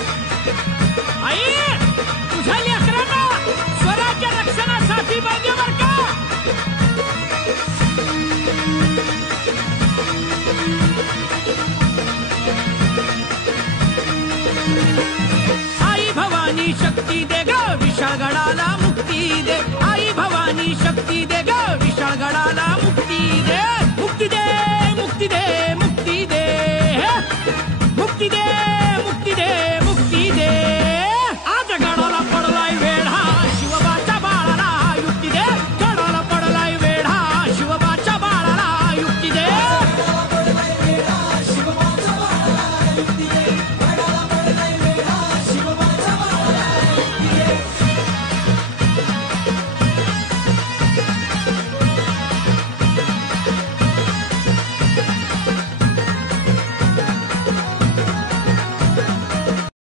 आई तुझ्या लेकरांना स्वराज्य रक्षणासाठी पाहिजे बर का. आई भवानी शक्ती दे ग